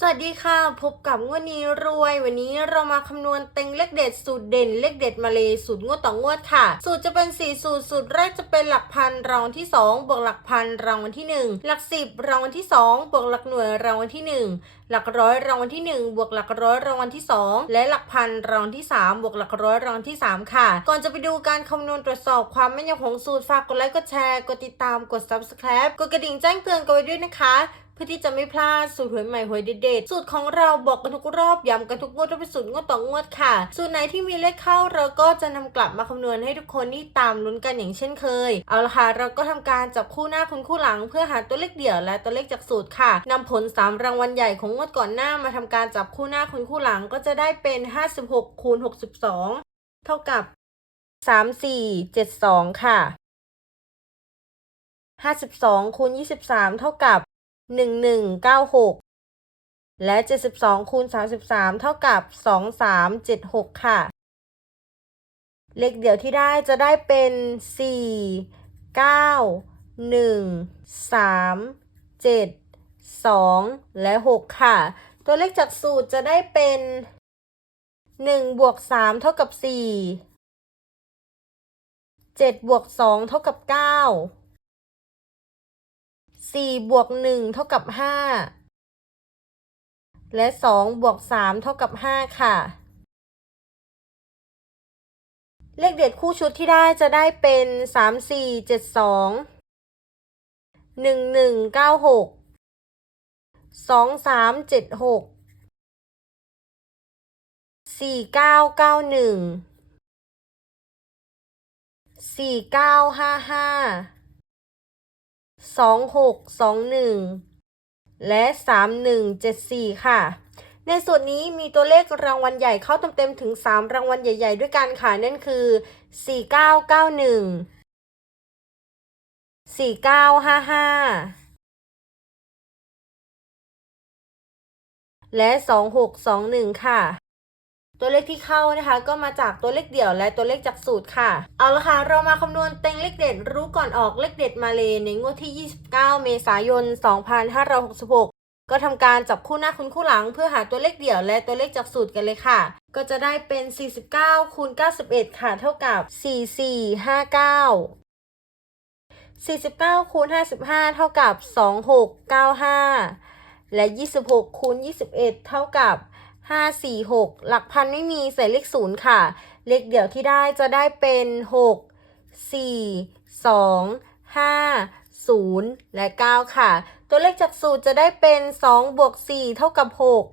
สวัสดีค่ะ พบกับงวดนี้รวย วันนี้เรามาคำนวณเต็งเลขเด็ดสูตรเด่นเลขเด็ดมาเลยสูตรงวดต่องวดค่ะ สูตรจะเป็น 4 สูตร สูตรแรกจะเป็นหลักพันรางวัลที่ 2 บวกหลักพันรางวัลที่ 1 หลักสิบรางวัลที่ 2 บวกหลักหน่วยรางวัลที่ 1 หลักร้อยรางวัลที่ 1 บวกหลักร้อยรางวัลที่ 2 และหลักพันรางวัลที่ 3 บวกหลักร้อยรางวัลที่ 3 ค่ะ ก่อนจะไปดูการคำนวณตรวจสอบความแม่นยำของสูตรฝากกดไลค์กดแชร์กดติดตามกด subscribe กดกระดิ่งแจ้งเตือนกันไว้ด้วยนะคะ พื่อที่จะไม่พลาดสูตรหวยใหม่หวยเด็ดๆสูตรของเราบอกกันทุกรอบย้ำกันทุกงวดว่าเป็นสูตรงวดต่องวดค่ะ สูตรไหนที่มีเลขเข้าเราก็จะนำกลับมาคำนวณให้ทุกคนที่ตามลุ้นกันอย่างเช่นเคย เอาละค่ะเราก็ทำการจับคู่หน้าคุณคู่หลัง เพื่อหาตัวเลขเดี่ยวและตัวเลขจากสูตรค่ะนำผล 3 รางวัลใหญ่ของงวดก่อนหน้ามาทำการจับคู่หน้าคุณคู่หลังก็จะได้เป็น 56คูณ62 เท่ากับ 3472 ค่ะ 52คูณ23 เท่ากับ หนึ่งหนึ่งเก้าหกและเจ็ดสิบสองคูณสามสิบสามเท่ากับสองสามเจ็ดหกค่ะ เลขเดี่ยวที่ได้จะได้เป็นสี่เก้าหนึ่งสามเจ็ดสองและหกค่ะ ตัวเลขจากสูตรจะได้เป็นหนึ่งบวกสามเท่ากับสี่เจ็ดบวกสองเท่ากับเก้า 4บวก1เท่ากับ 5 และ 2 บวก 3 เท่ากับ 5 ค่ะ เลขเด็ดคู่ชุดที่ได้จะได้เป็น 3 4 7 2 1 1 9 6 2 3 7 6 4 9 9 1 4 9 5 5 กสองหกสองหนึ่งและสามหนึ่งเจ็ดสี่ค่ะ ในส่วนนี้มีตัวเลขรางวัลใหญ่เข้าเต็มๆถึงสามรางวัลใหญ่ ๆ ด้วยกันค่ะ นั่นคือสี่เก้าเก้าหนึ่งสี่เก้าห้าห้าและสองหกสองหนึ่งค่ะ ตัวเลขที่เข้านะคะ ก็มาจากตัวเลขเดี่ยวและตัวเลขจากสูตรค่ะ เอาละค่ะ เรามาคำนวณเต็งเลขเด็ดรู้ก่อนออกเลขเด็ดมาเลยในงวดที่ 29 เมษายน 2566ก็ทำการจับคู่หน้าคุณคู่หลังเพื่อหาตัวเลขเดี่ยวและตัวเลขจากสูตรกันเลยค่ะ ก็จะได้เป็น 49คูณ91 ค่ะ เท่ากับ 4459 49คูณ55 เท่ากับ 2695 และ 26คูณ21 เท่ากับ ห้าสี่หกหลักพันไม่มีใส่เลขศูนย์ค่ะ เลขเดี่ยวที่ได้จะได้เป็นหกสี่สองห้าศูนย์และเก้าค่ะ ตัวเลขจากสูตรจะได้เป็นสองบวกสี่เท่ากับหก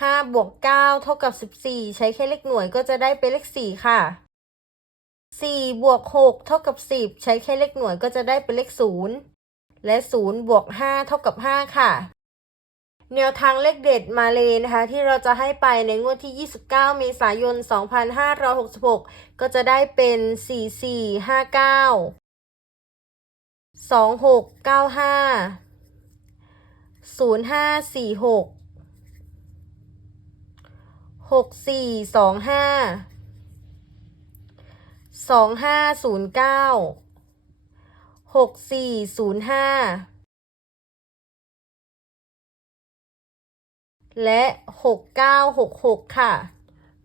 ห้าบวกเก้าเท่ากับสิบสี่ใช้แค่เลขหน่วยก็จะได้เป็นเลขสี่ค่ะสี่บวกหกเท่ากับสิบใช้แค่เลขหน่วยก็จะได้เป็นเลขศูนย์และศูนย์บวกห้าเท่ากับห้าค่ะ แนวทางเลขเด็ดมาเลยนะคะที่เราจะให้ไปในงวดที่ 29 เมษายน 2566 ก็จะได้เป็น 4459 2695 0546 6425 2509 6405 และ 6966 ค่ะ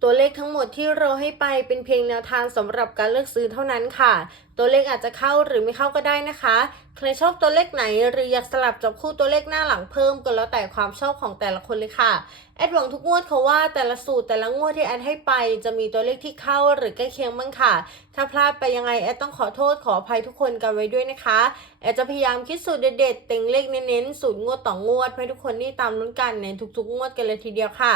ตัวเลขทั้งหมดที่เราให้ไปเป็นเพียงแนวทางสำหรับการเลือกซื้อเท่านั้นค่ะ ตัวเลขอาจจะเข้าหรือไม่เข้าก็ได้นะคะ ใครชอบตัวเลขไหนหรืออยากสลับจับคู่ตัวเลขหน้าหลังเพิ่มก็แล้วแต่ความชอบของแต่ละคนเลยค่ะ แอดหวังทุกงวดเขาว่าแต่ละสูตรแต่ละงวดที่แอดให้ไป จะมีตัวเลขที่เข้าหรือใกล้เคียงบ้างค่ะ ถ้าพลาดไปยังไงแอดต้องขอโทษขออภัยทุกคนกันไว้ด้วยนะคะ แอดจะพยายามคิดสูตรเด็ดๆเต็งเลขเน้นๆสูตรงวดต่องวดให้ทุกคนนี่ตามลุ้นกันในทุกๆงวดกันเลยทีเดียวค่ะ